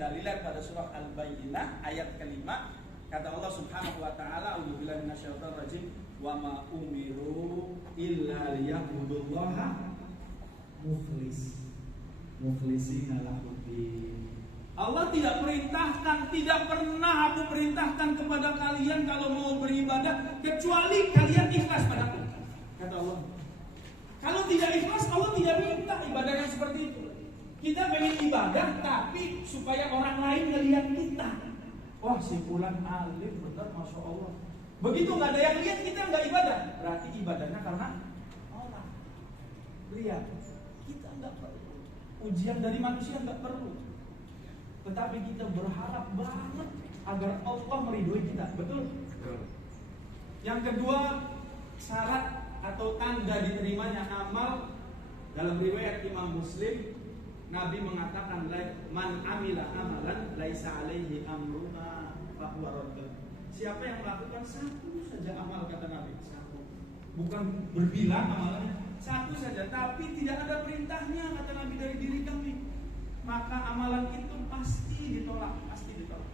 pendalilan pada surah Al-Bayyinah ayat kelima. Kata Allah Subhanahu wa taala, "A'udzubillahi minasyaitonir rajim, wa ma umiru illa liya'budullaha mukhlisina lahuddin." Allah tidak perintahkan, tidak pernah aku perintahkan kepada kalian kalau mau beribadah kecuali kalian ikhlas padaku. Kata Allah. Kalau tidak ikhlas, Allah tidak minta ibadah yang seperti itu. Kita pengen ibadah tapi supaya orang lain ngelihat kita. Wah, si fulan alim benar, masya Allah. Begitu nggak ada yang lihat kita nggak ibadah, berarti ibadahnya karena orang lihat. Kita nggak perlu ujian dari manusia, nggak perlu. Tetapi kita berharap banget agar Allah meridhoi kita, betul? Yang kedua, syarat atau tanda diterimanya amal dalam riwayat Imam Muslim, Nabi mengatakan, "Man amila amalan laisa alaihi amruna fahuwa raddun." Siapa yang melakukan satu saja amal, kata Nabi, satu. Bukan berbilang amalannya, satu saja, tapi tidak ada perintahnya, kata Nabi, dari diri kami, maka amalan itu pasti ditolak, pasti ditolak.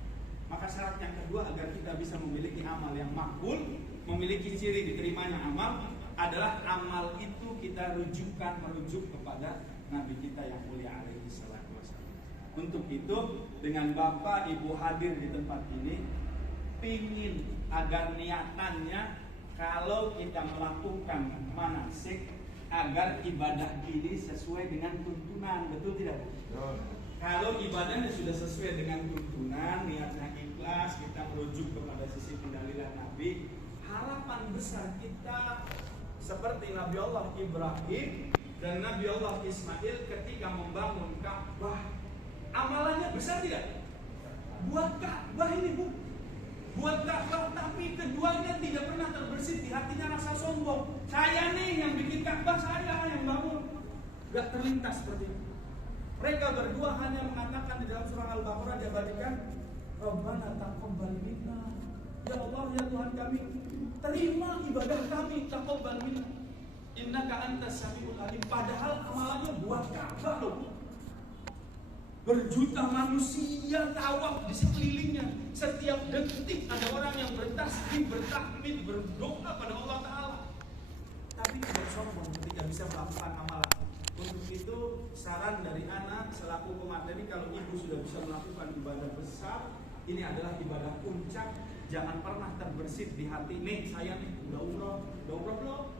Maka syarat yang kedua agar kita bisa memiliki amal yang makbul, memiliki ciri diterimanya amal, adalah amal itu kita merujuk kepada Nabi kita yang mulia alaihi salatu wassalam. Untuk itu, dengan Bapak Ibu hadir di tempat ini, pingin agar niatannya kalau kita melakukan manasik agar ibadah ini sesuai dengan tuntunan, betul tidak? Kalau ibadahnya sudah sesuai dengan tuntunan, niatnya ikhlas, kita merujuk kepada sisi pendalilan Nabi, harapan besar kita seperti Nabi Allah Ibrahim dan Nabi Allah Ismail ketika membangun Ka'bah. Amalannya besar tidak? Buat Ka'bah ini, Bu. Buat Ka'bah, tapi keduanya tidak pernah terbersit di hatinya rasa sombong. Saya nih yang bikin Ka'bah, saya yang bangun. Gak terlintas seperti itu. Mereka berdua hanya mengatakan di dalam surah Al-Baqarah diabadikan, "Rabbana taqabbal minna." Ya Allah, ya Tuhan kami, terima ibadah kami, taqabbal minna. Innaka antas samiul alim. Padahal amalannya buat Ka'bah loh. Berjuta manusia tawaf di sekelilingnya. Setiap detik ada orang yang bertasbih, bertakbir, berdoa pada Allah Ta'ala. Tapi tidak sombong ketika bisa melakukan amalan. Untuk itu saran dari anak selaku pemateri, kalau ibu sudah bisa melakukan ibadah besar, ini adalah ibadah puncak. Jangan pernah terbersit di hati, nih saya nih udah umroh belum?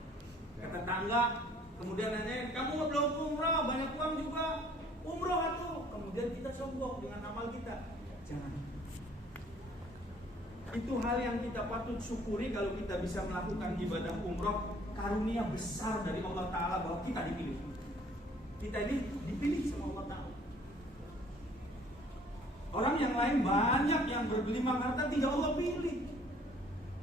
Ke tetangga, kemudian nanya, kamu belum umroh, banyak uang juga, umroh atuh. Kemudian kita sombong dengan amal kita. Jangan. Itu hal yang kita patut syukuri kalau kita bisa melakukan ibadah umroh. Karunia besar dari Allah Ta'ala bahwa kita dipilih. Kita ini dipilih sama Allah Ta'ala. Orang yang lain banyak yang bergelimang harta tidak Allah pilih.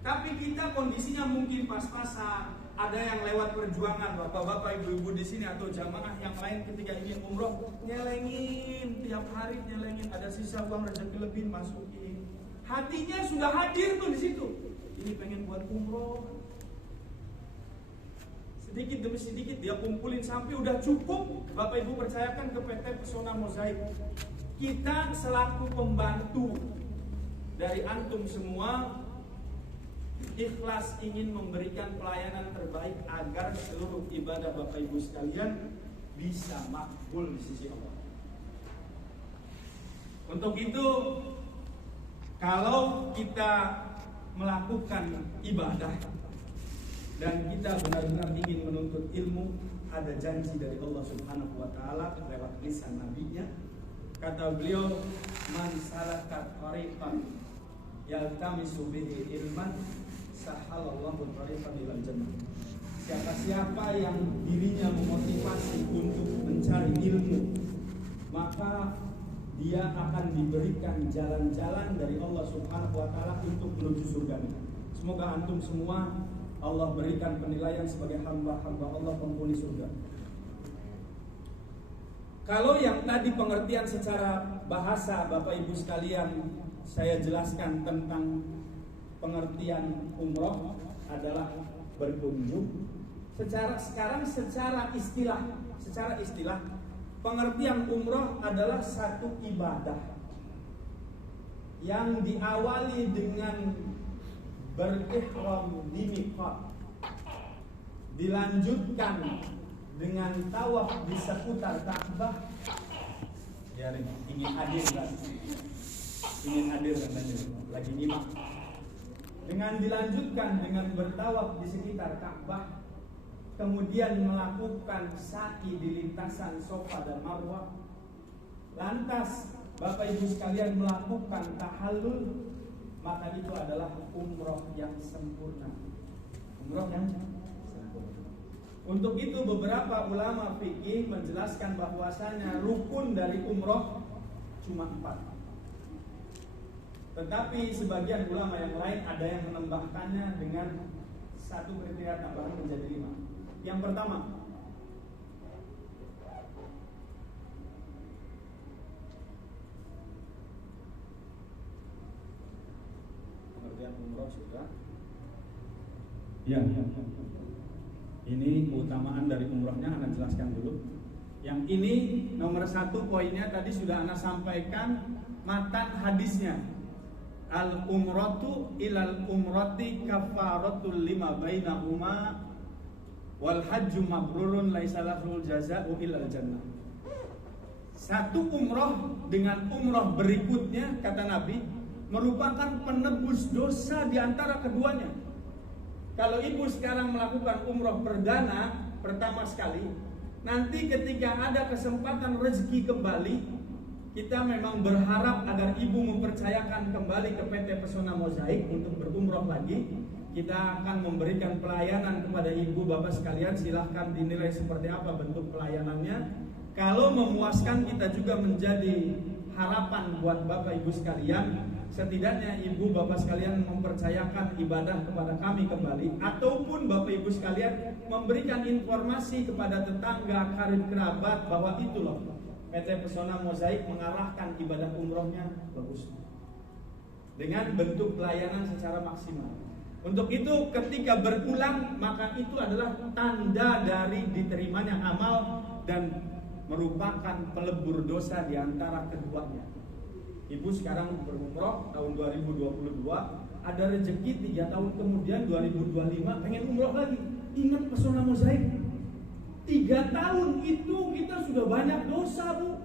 Tapi kita kondisinya mungkin pas-pasan. Ada yang lewat perjuangan, bapak-bapak, ibu-ibu di sini atau jamaah yang lain ketika ingin umroh, nyelengin tiap hari, nyelengin, ada sisa uang rezeki lebih masukin. Hatinya sudah hadir tuh di situ. Ini pengen buat umroh. Sedikit demi sedikit dia kumpulin sampai udah cukup. Bapak Ibu percayakan ke PT Pesona Mozaik. Kita selaku pembantu dari antum semua ikhlas ingin memberikan pelayanan terbaik agar seluruh ibadah Bapak Ibu sekalian bisa makbul di sisi Allah. Untuk itu, kalau kita melakukan ibadah dan kita benar-benar ingin menuntut ilmu, ada janji dari Allah Subhanahu wa Ta'ala lewat lisan nabinya. Kata beliau, "Man salaka tariqan yaltamisu bihi ilman, sahalallahu tariqan ilal jannah." Siapa-siapa yang dirinya memotivasi untuk mencari ilmu, maka dia akan diberikan jalan-jalan dari Allah Subhanahu wa Ta'ala untuk menuju surga. Semoga antum semua Allah berikan penilaian sebagai hamba-hamba Allah penghuni surga. Kalau yang tadi pengertian secara bahasa Bapak Ibu sekalian saya jelaskan tentang pengertian umroh adalah berkunjung. Sekarang secara istilah pengertian umroh adalah satu ibadah yang diawali dengan berihram di miqat, dilanjutkan dengan tawaf di seputar Ka'bah. Ya, ingin hadir kan? Ingin hadir katanya, lagi nyimak. Dengan dilanjutkan dengan bertawaf di sekitar Ka'bah, kemudian melakukan sa'i di lintasan Safa dan Marwah. Lantas Bapak Ibu sekalian melakukan tahallul, maka itu adalah umroh yang sempurna. Umroh yang sempurna. Untuk itu beberapa ulama fikih menjelaskan bahwasanya rukun dari umroh cuma 4. Tetapi sebagian ulama yang lain ada yang menambahkannya dengan satu kriteria tambahan menjadi 5. Yang pertama, pengertian umroh sudah. Ya. Ini keutamaan dari umrohnya Anda jelaskan dulu. Yang ini nomor 1 poinnya tadi sudah Anda sampaikan matan hadisnya. Al umratu ilal umrati kafaratul lima bainahuma wal hajju mabrurun laisa lahul jazaa'u illal jannah. Satu umroh dengan umroh berikutnya, kata Nabi, merupakan penebus dosa di antara keduanya. Kalau ibu sekarang melakukan umroh perdana pertama sekali, nanti ketika ada kesempatan rezeki kembali, kita memang berharap agar ibu mempercayakan kembali ke PT Pesona Mozaik untuk berumroh lagi. Kita akan memberikan pelayanan kepada ibu bapak sekalian. Silahkan dinilai seperti apa bentuk pelayanannya. Kalau memuaskan, kita juga menjadi harapan buat bapak ibu sekalian. Setidaknya ibu bapak sekalian mempercayakan ibadah kepada kami kembali, ataupun bapak ibu sekalian memberikan informasi kepada tetangga, karib kerabat bahwa itu loh, PT Pesona Mozaik mengarahkan ibadah umrohnya bagus dengan bentuk pelayanan secara maksimal. Untuk itu ketika berulang, maka itu adalah tanda dari diterimanya amal dan merupakan pelebur dosa di antara keduanya. Ibu sekarang berumroh tahun 2022, ada rezeki 3 tahun kemudian 2025 pengen umroh lagi. Ingat Pesona Mozaik, 3 tahun itu kita sudah banyak dosa, Bu.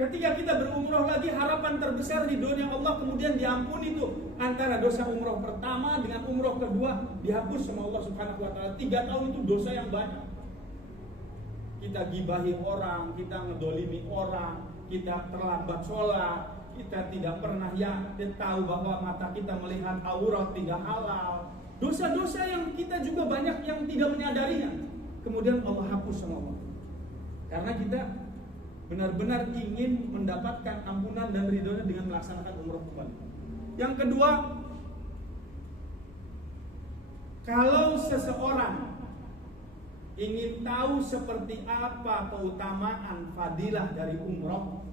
Ketika kita berumroh lagi, harapan terbesar di dunia Allah kemudian diampuni itu. Antara dosa umroh pertama dengan umroh kedua dihapus sama Allah Subhanahu wa taala. 3 tahun itu dosa yang banyak. Kita gibahi orang, kita ngedolimi orang, kita terlambat sholat, kita tidak pernah tahu bahwa mata kita melihat aurat tidak halal. Dosa-dosa yang kita juga banyak yang tidak menyadarinya. Kemudian Allah hapus sama Allah. Karena kita benar-benar ingin mendapatkan ampunan dan ridhonya dengan melaksanakan umroh kembali. Yang kedua, kalau seseorang ingin tahu seperti apa keutamaan fadilah dari umroh,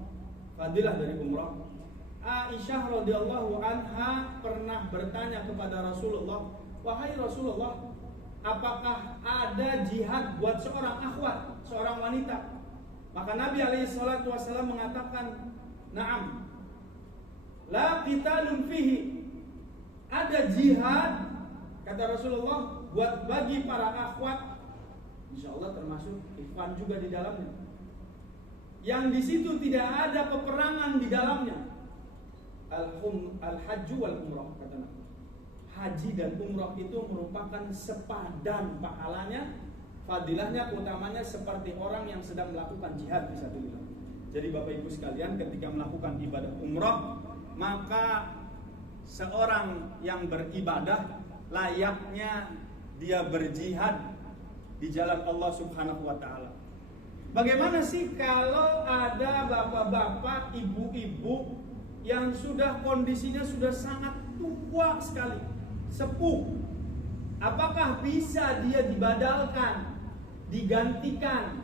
Aisyah radhiyallahu anha pernah bertanya kepada Rasulullah, "Wahai Rasulullah, apakah ada jihad buat seorang akhwat, seorang wanita?" Maka Nabi SAW mengatakan, "Na'am, la qitalun fihi." Ada jihad, kata Rasulullah, buat bagi para akhwat. Insyaallah termasuk ikhwan juga di dalamnya. Yang di situ tidak ada peperangan di dalamnya. Al-hajju wal umrah, kata Nabi. Haji dan umrah itu merupakan sepadan pahalanya, fadilahnya, keutamanya seperti orang yang sedang melakukan jihad fisabilillah. Jadi Bapak Ibu sekalian, ketika melakukan ibadah umrah, maka seorang yang beribadah layaknya dia berjihad di jalan Allah Subhanahu wa taala. Bagaimana sih kalau ada bapak-bapak, ibu-ibu yang sudah kondisinya sudah sangat tua sekali, sepuh? Apakah bisa dia dibadalkan, digantikan?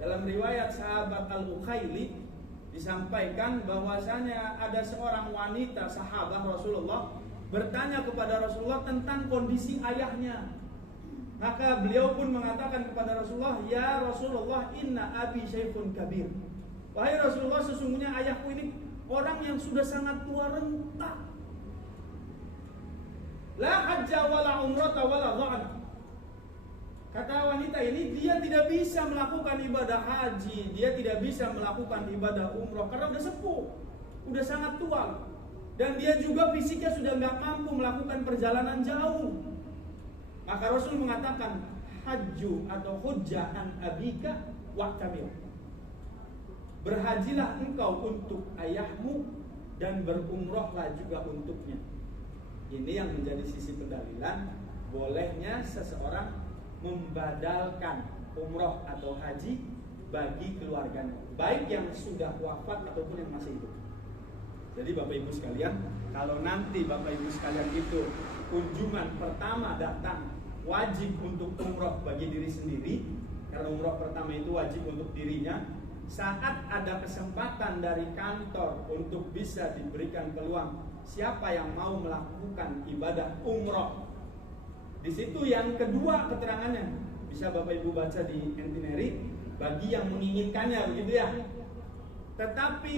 Dalam riwayat sahabat Al-Ukhaili disampaikan bahwasanya ada seorang wanita sahabat Rasulullah bertanya kepada Rasulullah tentang kondisi ayahnya. Maka beliau pun mengatakan kepada Rasulullah, "Ya Rasulullah, inna abi syaikhun kabir." Wahai Rasulullah, sesungguhnya ayahku ini seseorang yang sudah sangat tua renta. La hajja wala umrata wala dha'an. Kata wanita ini, dia tidak bisa melakukan ibadah haji, dia tidak bisa melakukan ibadah umroh karena udah sepuh, udah sangat tua, dan dia juga fisiknya sudah nggak mampu melakukan perjalanan jauh. Maka Rasul mengatakan, hajju atau hujja'an abika wa'tamir. Berhajilah engkau untuk ayahmu dan berumrohlah juga untuknya. Ini yang menjadi sisi pendalilan bolehnya seseorang membadalkan umroh atau haji bagi keluarganya, baik yang sudah wafat ataupun yang masih hidup. Jadi Bapak Ibu sekalian, kalau nanti Bapak Ibu sekalian itu kunjungan pertama datang, wajib untuk umroh bagi diri sendiri, karena umroh pertama itu wajib untuk dirinya. Saat ada kesempatan dari kantor untuk bisa diberikan peluang, siapa yang mau melakukan ibadah umroh, di situ yang kedua keterangannya bisa Bapak Ibu baca di itinerary, bagi yang menginginkannya, begitu ya. Tetapi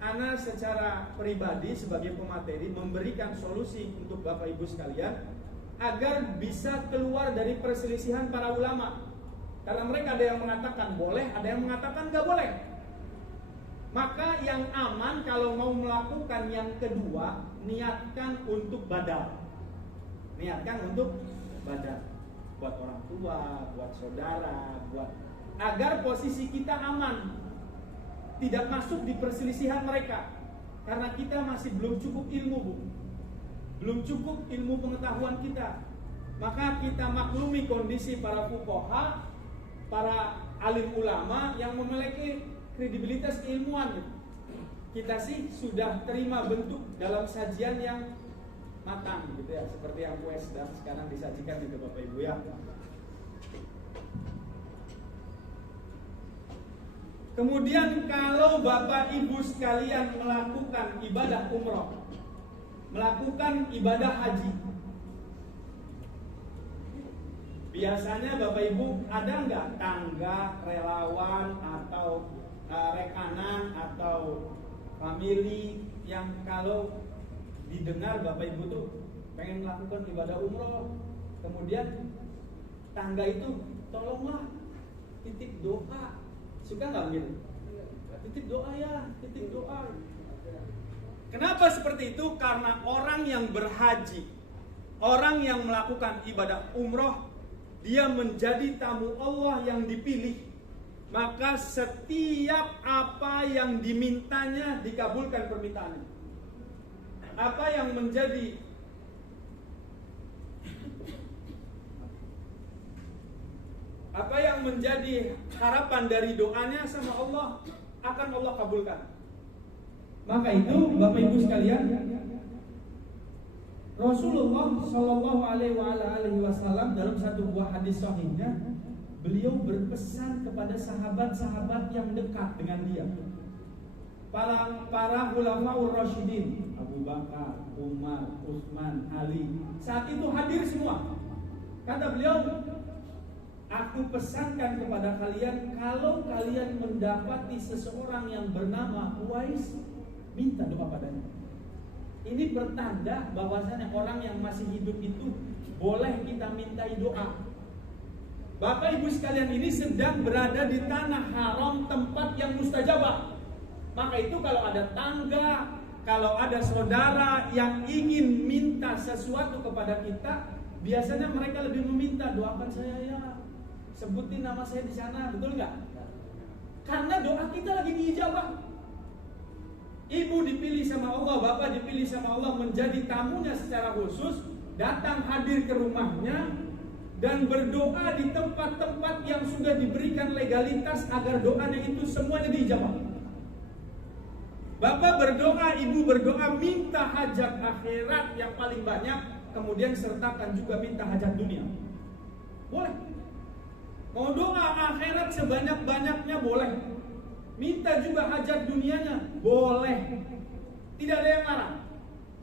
ana secara pribadi sebagai pemateri memberikan solusi untuk Bapak Ibu sekalian agar bisa keluar dari perselisihan para ulama. Karena mereka ada yang mengatakan boleh, ada yang mengatakan nggak boleh. Maka yang aman kalau mau melakukan yang kedua, niatkan untuk badal. Niatkan untuk badal. Buat orang tua, buat saudara, agar posisi kita aman, tidak masuk di perselisihan mereka. Karena kita masih belum cukup ilmu, Bu. Belum cukup ilmu pengetahuan kita. Maka kita maklumi kondisi para fuqaha, para alim ulama yang memiliki kredibilitas keilmuan. Kita sih sudah terima bentuk dalam sajian yang matang gitu ya, seperti yang kue sedang sekarang disajikan gitu Bapak Ibu ya. Kemudian kalau Bapak Ibu sekalian melakukan ibadah umroh, melakukan ibadah haji, biasanya Bapak Ibu ada nggak tangga, relawan atau rekanan atau family yang kalau didengar Bapak Ibu tuh pengen melakukan ibadah umroh, kemudian tangga itu tolonglah titip doa, suka nggak gitu? Titip doa ya, titip doa. Kenapa seperti itu? Karena orang yang berhaji, orang yang melakukan ibadah umroh, dia menjadi tamu Allah yang dipilih. Maka setiap apa yang dimintanya dikabulkan permintaannya. Apa yang menjadi harapan dari doanya sama Allah akan Allah kabulkan. Maka itu Bapak Ibu sekalian, Rasulullah Shallallahu Alaihi Wasallam dalam satu buah hadis sahihnya, beliau berpesan kepada sahabat-sahabat yang dekat dengan dia, para ulama Rasyidin, Abu Bakar, Umar, Utsman, Ali, saat itu hadir semua. Kata beliau, aku pesankan kepada kalian, kalau kalian mendapati seseorang yang bernama Uwais, minta doa padanya. Ini bertanda bahwasanya orang yang masih hidup itu boleh kita mintai doa. Bapak Ibu sekalian, ini sedang berada di tanah haram, tempat yang mustajabah. Maka itu kalau ada tangga, kalau ada saudara yang ingin minta sesuatu kepada kita, biasanya mereka lebih meminta, doakan saya ya, sebutin nama saya di sana, betul nggak? Karena doa kita lagi diijabah. Ibu dipilih sama Allah, bapak dipilih sama Allah menjadi tamunya secara khusus, datang hadir ke rumahnya dan berdoa di tempat-tempat yang sudah diberikan legalitas agar doanya itu semuanya diijabah. Bapak berdoa, ibu berdoa, minta hajat akhirat yang paling banyak, kemudian sertakan juga minta hajat dunia. Boleh. Mau doa akhirat sebanyak-banyaknya boleh. Minta juga hajat dunianya boleh. Tidak ada yang larang.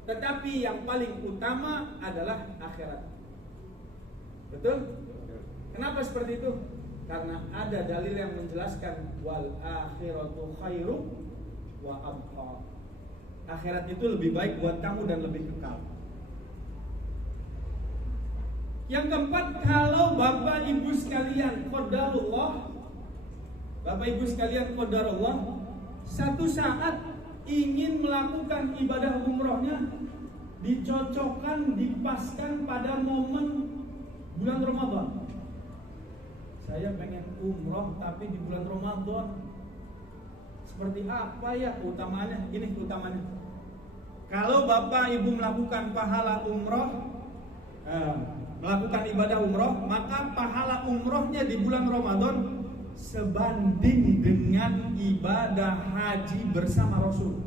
Tetapi yang paling utama adalah akhirat. Betul? Kenapa seperti itu? Karena ada dalil yang menjelaskan wal akhiratu khairu wa abqa. Akhirat itu lebih baik buat kamu dan lebih kekal. Yang keempat, kalau Bapak Ibu sekalian qadarullah, Bapak Ibu sekalian qadarullah, satu saat ingin melakukan ibadah umrohnya, dicocokkan, dipaskan pada momen bulan Ramadan. Saya pengen umroh tapi di bulan Ramadan. Seperti apa ya keutamaannya? Ini keutamaannya. Kalau Bapak Ibu melakukan pahala umroh, melakukan ibadah umroh, maka pahala umrohnya di bulan Ramadan sebanding dengan ibadah haji bersama Rasul.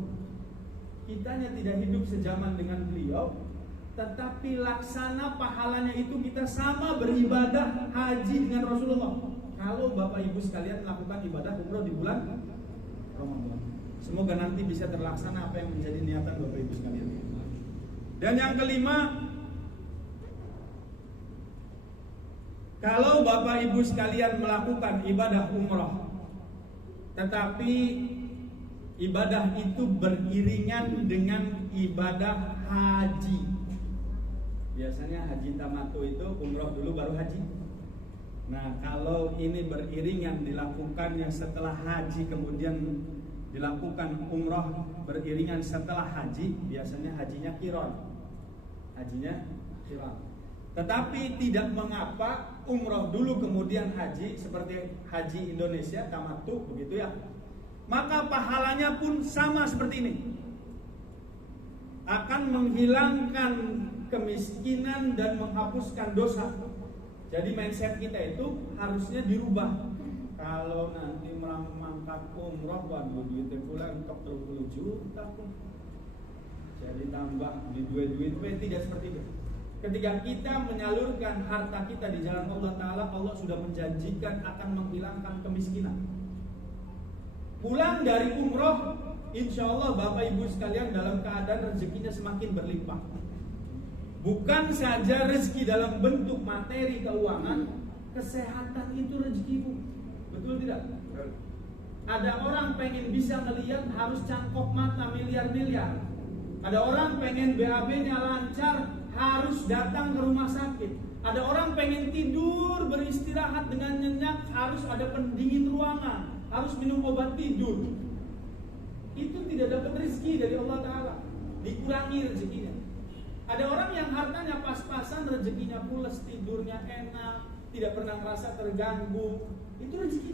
Kitanya tidak hidup sejaman dengan beliau, tetapi laksana pahalanya itu kita sama beribadah haji dengan Rasulullah. Kalau Bapak Ibu sekalian melakukan ibadah umroh di bulan Ramadan, semoga nanti bisa terlaksana apa yang menjadi niatan Bapak Ibu sekalian. Dan yang kelima, kalau Bapak Ibu sekalian melakukan ibadah umroh, tetapi ibadah itu beriringan dengan ibadah haji. Biasanya haji tamattu itu umroh dulu baru haji. Nah, kalau ini beriringan dilakukannya setelah haji kemudian dilakukan umroh beriringan setelah haji, biasanya hajinya qiran. Tetapi tidak mengapa umroh dulu kemudian haji, seperti haji Indonesia tamattu begitu ya. Maka pahalanya pun sama seperti ini. Akan menghilangkan kemiskinan dan menghapuskan dosa. Jadi mindset kita itu harusnya dirubah. Kalau nanti mangkat umroh, waduh duitnya pulang ke 20 juta pun. Jadi tambah di duit tidak seperti itu. Ketika kita menyalurkan harta kita di jalan Allah Ta'ala, Allah sudah menjanjikan akan menghilangkan kemiskinan. Pulang dari umroh, insya Allah Bapak Ibu sekalian dalam keadaan rezekinya semakin berlimpah. Bukan saja rezeki dalam bentuk materi keuangan, kesehatan itu rezekimu. Betul tidak? Ada orang pengen bisa melihat harus cangkok mata miliar-miliar. Ada orang pengen BAB-nya lancar, harus datang ke rumah sakit. Ada orang pengen tidur beristirahat dengan nyenyak, harus ada pendingin ruangan, harus minum obat tidur. Itu tidak dapat rezeki dari Allah Ta'ala, dikurangi rezekinya. Ada orang yang hartanya pas-pasan, rezekinya pules, tidurnya enak, tidak pernah merasa terganggu. Itu rezeki.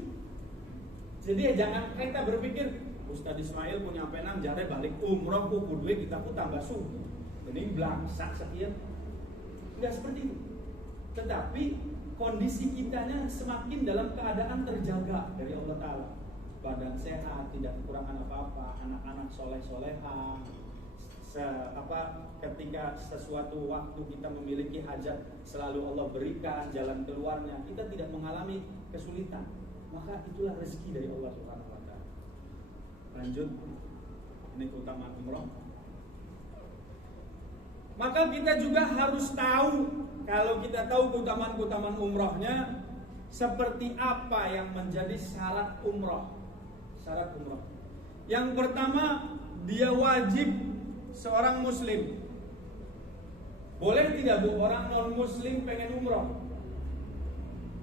Jadi jangan kita berpikir Ustaz Ismail punya penang jare balik umroh ku duit kita pun tambah subuh. Ini belangsak sekian. Enggak seperti itu. Tetapi kondisi kitanya semakin dalam keadaan terjaga dari Allah Ta'ala. Badan sehat, tidak kekurangan apa-apa, anak-anak soleh-soleha. Ketika sesuatu waktu kita memiliki hajat, selalu Allah berikan jalan keluarnya. Kita tidak mengalami kesulitan. Maka itulah rezeki dari Allah Subhanahu wa Ta'ala. Lanjut. Ini keutamaan umroh. Maka kita juga harus tahu, kalau kita tahu keutamaan umrohnya, seperti apa yang menjadi syarat umroh. Syarat umroh. Yang pertama, dia wajib seorang muslim. Boleh tidak bu orang non muslim pengen umroh?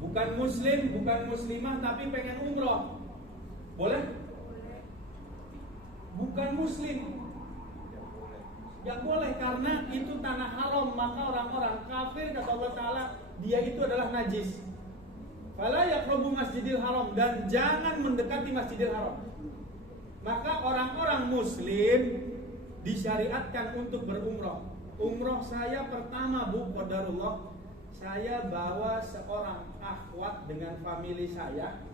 Bukan muslim, bukan muslimah tapi pengen umroh. Boleh? Bukan muslim. Yang boleh karena itu tanah haram, maka orang-orang kafir kata Allah Ta'ala dia itu adalah najis. Fala yaqrabu masjidil haram, dan jangan mendekati masjidil haram. Maka orang-orang muslim disyariatkan untuk berumroh. Umroh saya pertama bu, qadarullah, saya bawa seorang akhwat dengan famili saya.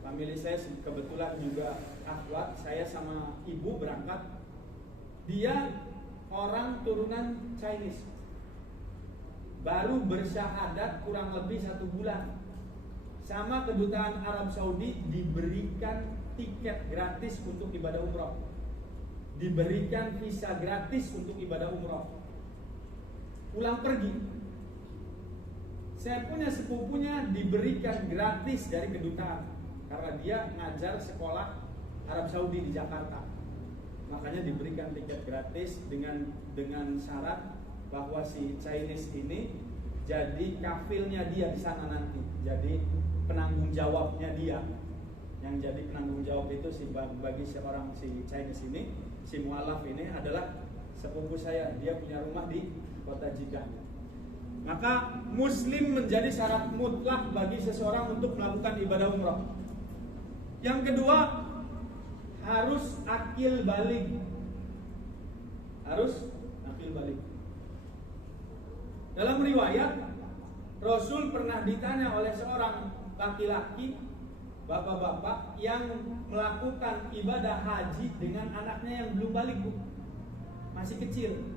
Famili saya kebetulan juga akhwat, saya sama ibu berangkat. Dia orang turunan Chinese, baru bersyahadat kurang lebih 1 bulan. Sama kedutaan Arab Saudi diberikan tiket gratis untuk ibadah umroh, diberikan visa gratis untuk ibadah umroh. Pulang pergi, saya punya sepupunya diberikan gratis dari kedutaan karena dia ngajar sekolah Arab Saudi di Jakarta. Makanya diberikan tiket gratis dengan syarat bahwa si Chinese ini jadi kafilnya dia di sana nanti. Jadi penanggung jawabnya dia. Yang jadi penanggung jawab itu bagi seorang si Chinese ini, si mualaf ini adalah sepupu saya. Dia punya rumah di kota Jeddah. Maka muslim menjadi syarat mutlak bagi seseorang untuk melakukan ibadah umrah. Yang kedua, harus akil baligh. Harus akil baligh. Dalam riwayat, Rasul pernah ditanya oleh seorang laki-laki, bapak-bapak yang melakukan ibadah haji dengan anaknya yang belum balik, Bu. Masih kecil.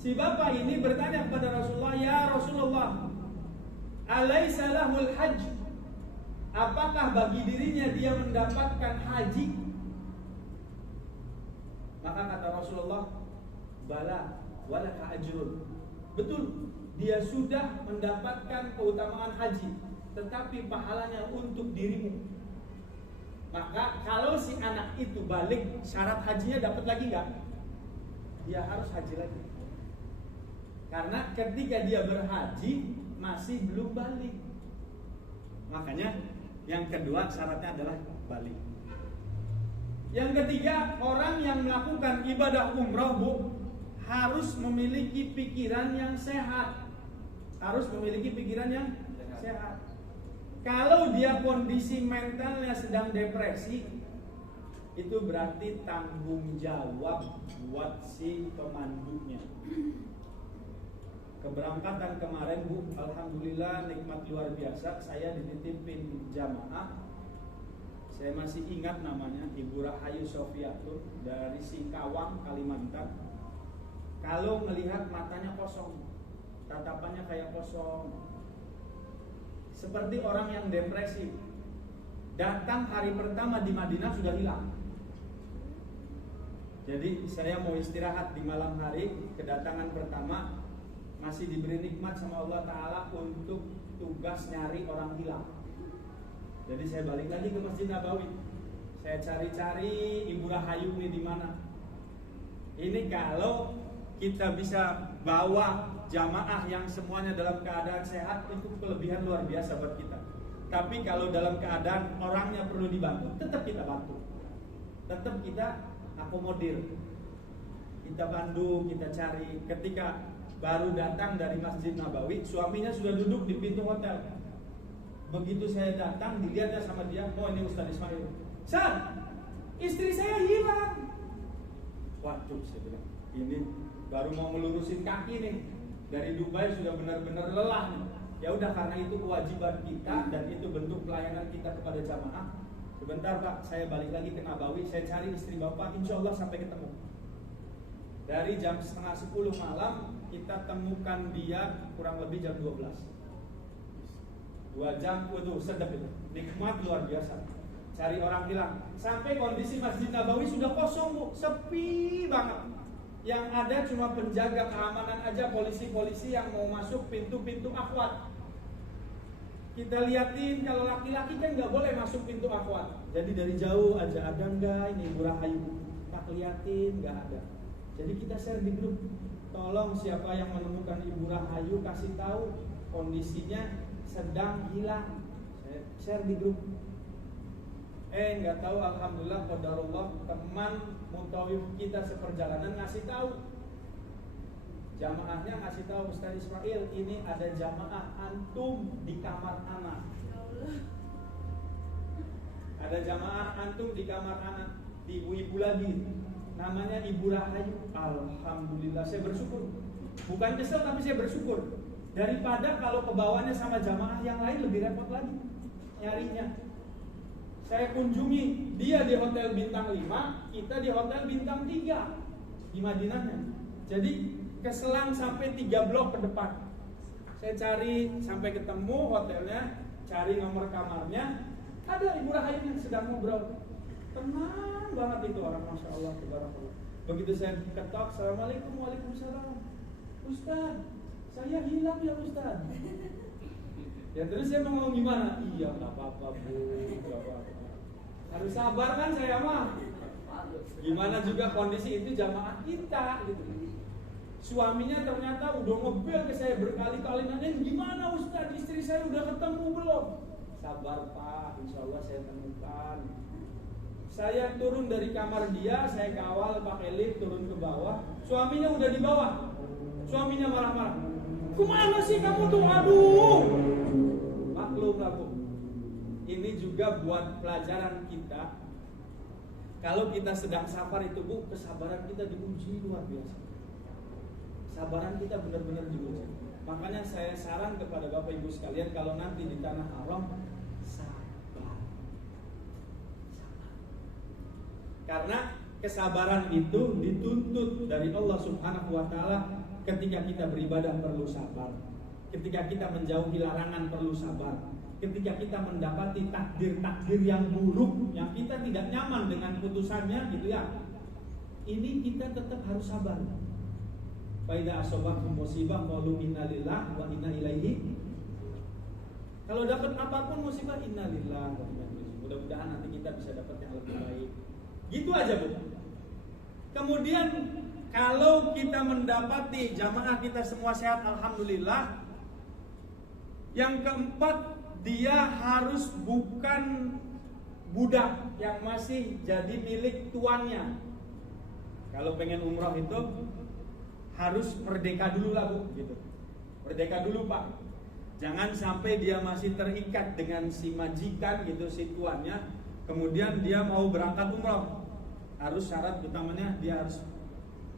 Si bapak ini bertanya kepada Rasulullah, "Ya Rasulullah, alaisa lahul hajj?" Apakah bagi dirinya dia mendapatkan haji? Maka kata Rasulullah, "Bala walaka ajrun." Betul, dia sudah mendapatkan keutamaan haji, tetapi pahalanya untuk dirimu. Maka kalau si anak itu balik, syarat hajinya dapat lagi nggak? Dia harus haji lagi. Karena ketika dia berhaji masih belum balik. Makanya yang kedua syaratnya adalah balik. Yang ketiga, orang yang melakukan ibadah umrah, Bu, harus memiliki pikiran yang sehat. Harus memiliki pikiran yang sehat. Kalau dia kondisi mentalnya sedang depresi, itu berarti tanggung jawab buat si pemandunya. Keberangkatan kemarin, Bu, alhamdulillah nikmat luar biasa. Saya dititipin jamaah. Saya masih ingat namanya, Ibu Rahayu Sofiatun dari Singkawang, Kalimantan. Kalau melihat matanya kosong, tatapannya kayak kosong, seperti orang yang depresi. Datang hari pertama di Madinah sudah hilang. Jadi saya mau istirahat di malam hari, kedatangan pertama masih diberi nikmat sama Allah Ta'ala untuk tugas nyari orang hilang. Jadi saya balik lagi ke Masjid Nabawi. Saya cari-cari Ibu Rahayu ini di mana. Ini kalau kita bisa bawa jamaah yang semuanya dalam keadaan sehat, itu kelebihan luar biasa buat kita. Tapi kalau dalam keadaan orangnya perlu dibantu, tetap kita bantu. Tetap kita akomodir. Kita bantu, kita cari. Ketika baru datang dari Masjid Nabawi, suaminya sudah duduk di pintu hotel. Begitu saya datang, dilihatnya sama dia, "Oh, ini Ustaz Ismail." "Ustaz, istri saya hilang." Waduh, saya bilang, ini baru mau melurusin kaki nih. Dari Dubai sudah benar-benar lelah nih. Ya udah, karena itu kewajiban kita dan itu bentuk pelayanan kita kepada jamaah. Sebentar Pak, saya balik lagi ke Nabawi, saya cari istri Bapak, insya Allah sampai ketemu. Dari jam 9:30 malam, kita temukan dia kurang lebih jam 12. 2 jam, waduh sedap itu, nikmat luar biasa. Cari orang hilang. Sampai kondisi Masjid Nabawi sudah kosong, Bu, sepi banget. Yang ada cuma penjaga keamanan aja, polisi-polisi yang mau masuk pintu-pintu akhwat. Kita liatin, kalau laki-laki kan nggak boleh masuk pintu akhwat. Jadi dari jauh aja, ada nggak ini Ibu Rahayu? Tak liatin, nggak ada. Jadi kita share di grup. Tolong siapa yang menemukan Ibu Rahayu kasih tahu kondisinya sedang hilang. Saya share di grup. Nggak tahu, alhamdulillah qadarullah, teman mutawif kita seperjalanan ngasih tahu. Jamaahnya ngasih tahu, "Ustaz Ismail, ini ada jamaah antum di kamar anak." Ada jamaah antum di kamar anak, di ibu-ibu lagi. Namanya Ibu Rahayu. Alhamdulillah, saya bersyukur. Bukan kesel, tapi saya bersyukur. Daripada kalau kebawanya sama jamaah yang lain lebih repot lagi nyarinya. Saya kunjungi dia di hotel bintang 5, kita di hotel bintang 3 di Madinahnya. Jadi keselang sampai 3 blok ke depan. Saya cari sampai ketemu hotelnya, cari nomor kamarnya. Ada Ibu Rahayu yang sedang ngobrol. Tenang banget itu orang, Masya Allah, Tabarakallah. Begitu saya ketok, "Assalamualaikum." "Waalaikumsalam." "Ustaz, saya hilang ya Ustaz." Ya terus saya mau ngomong gimana? "Iya, nggak apa-apa Bu, nggak apa-apa." Harus sabar kan saya mah. Gimana juga kondisi itu jamaah kita gitu. Suaminya ternyata udah ngebel ke saya berkali-kali nanya, gimana Ustaz, istri saya udah ketemu belum? Sabar Pak, insya Allah saya temukan. Saya turun dari kamar dia, saya kawal pakai lift turun ke bawah. Suaminya udah di bawah. Suaminya marah-marah. Kemana sih kamu tuh? Aduh. Maklum lah Bu. Ini juga buat pelajaran kita. Kalau kita sedang safar itu Bu, kesabaran kita diuji luar biasa. Kesabaran kita benar-benar diuji. Makanya saya saran kepada Bapak Ibu sekalian, kalau nanti di tanah haram, sabar. Karena kesabaran itu dituntut dari Allah Subhanahu wa taala. Ketika kita beribadah perlu sabar. Ketika kita menjauhi larangan perlu sabar. Ketika kita mendapati takdir-takdir yang buruk, yang kita tidak nyaman dengan putusannya gitu ya, ini kita tetap harus sabar. Faida asobakum musibah qalu inna lillahi wa inna ilaihi. Kalau dapat apapun musibah, inna lillahi wa inna ilaihi. Mudah-mudahan nanti kita bisa dapat yang lebih baik. Gitu aja Bu. Kemudian kalau kita mendapati jamaah kita semua sehat, alhamdulillah. Yang keempat, dia harus bukan budak yang masih jadi milik tuannya. Kalau pengen umroh itu harus merdeka dulu lah Bu, gitu. Merdeka dulu Pak. Jangan sampai dia masih terikat dengan si majikan gitu, si tuannya. Kemudian dia mau berangkat umroh. Harus syarat utamanya dia harus.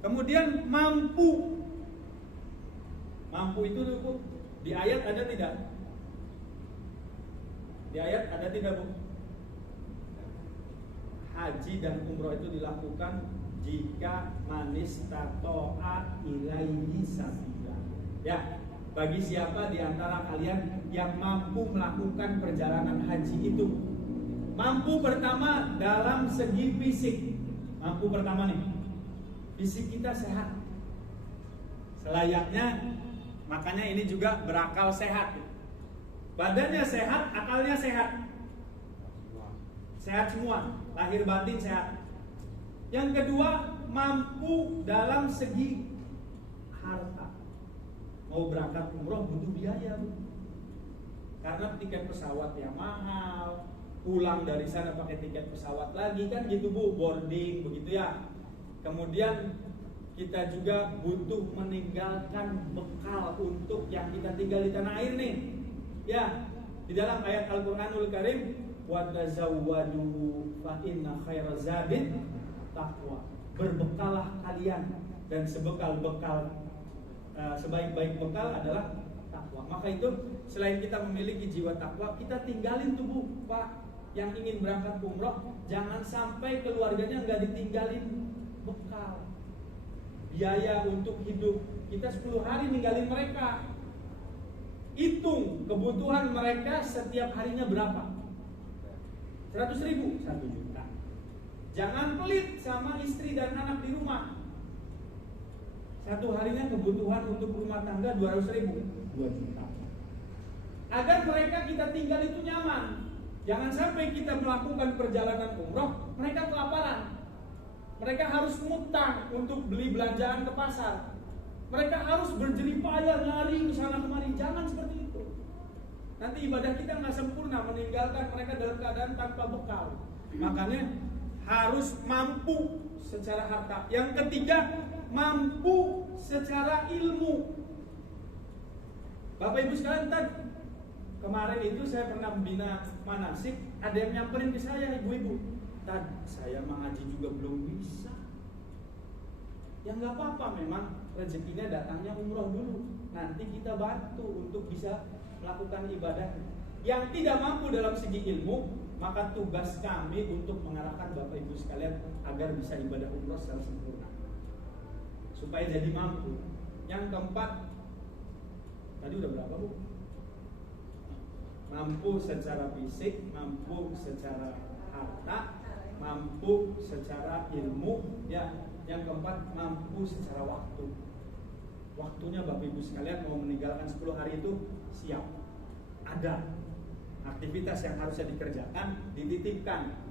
Kemudian mampu. Mampu itu Bu, di ayat ada tidak? Di ayat ada tidak Bu? Haji dan umroh itu dilakukan jika manis tato'a ilaihi sabila. Ya, bagi siapa di antara kalian yang mampu melakukan perjalanan haji itu. Mampu pertama dalam segi fisik. Mampu pertama nih, fisik kita sehat. Selayaknya, makanya ini juga berakal sehat. Badannya sehat, akalnya sehat. Sehat semua, lahir batin sehat. Yang kedua, mampu dalam segi harta. Mau berangkat umroh butuh biaya Bu. Karena tiket pesawat yang mahal, pulang dari sana pakai tiket pesawat lagi kan gitu Bu, boarding begitu ya. Kemudian kita juga butuh meninggalkan bekal untuk yang kita tinggal di tanah air nih. Ya, di dalam ayat Al-Qur'anul Karim, wa tazawwadu fa inna khairaz zadi taqwa. Berbekalah kalian, dan sebaik-baik bekal adalah takwa. Maka itu selain kita memiliki jiwa takwa, kita tinggalin tuh Bu, Pak, yang ingin berangkat umroh, jangan sampai keluarganya nggak ditinggalin bekal, biaya untuk hidup. Kita 10 hari ninggalin mereka. Hitung kebutuhan mereka setiap harinya berapa? 100.000, 1 juta. Jangan pelit sama istri dan anak di rumah. Satu harinya kebutuhan untuk rumah tangga 200.000, 2 juta. Agar mereka kita tinggal itu nyaman. Jangan sampai kita melakukan perjalanan umroh, mereka kelaparan. Mereka harus ngutang untuk beli belanjaan ke pasar. Mereka harus berjeripaya nyari ke sana kemari. Jangan seperti itu. Nanti ibadah kita nggak sempurna, meninggalkan mereka dalam keadaan tanpa bekal. Makanya harus mampu secara harta. Yang ketiga, mampu secara ilmu. Bapak Ibu sekalian, kemarin itu saya pernah membina manasik. Ada yang nyamperin ke saya, ibu-ibu, saya mengaji juga belum bisa. Ya nggak apa-apa, memang rezekinya datangnya umroh dulu. Nanti kita bantu untuk bisa melakukan ibadah. Yang tidak mampu dalam segi ilmu, maka tugas kami untuk mengarahkan Bapak Ibu sekalian agar bisa ibadah umroh secara sempurna, supaya jadi mampu. Yang keempat, tadi udah berapa Bu? Mampu secara fisik, mampu secara harta, mampu secara ilmu, ya. Yang keempat, mampu secara waktu. Waktunya Bapak Ibu sekalian mau meninggalkan 10 hari itu siap. Ada aktivitas yang harusnya dikerjakan, dititipkan.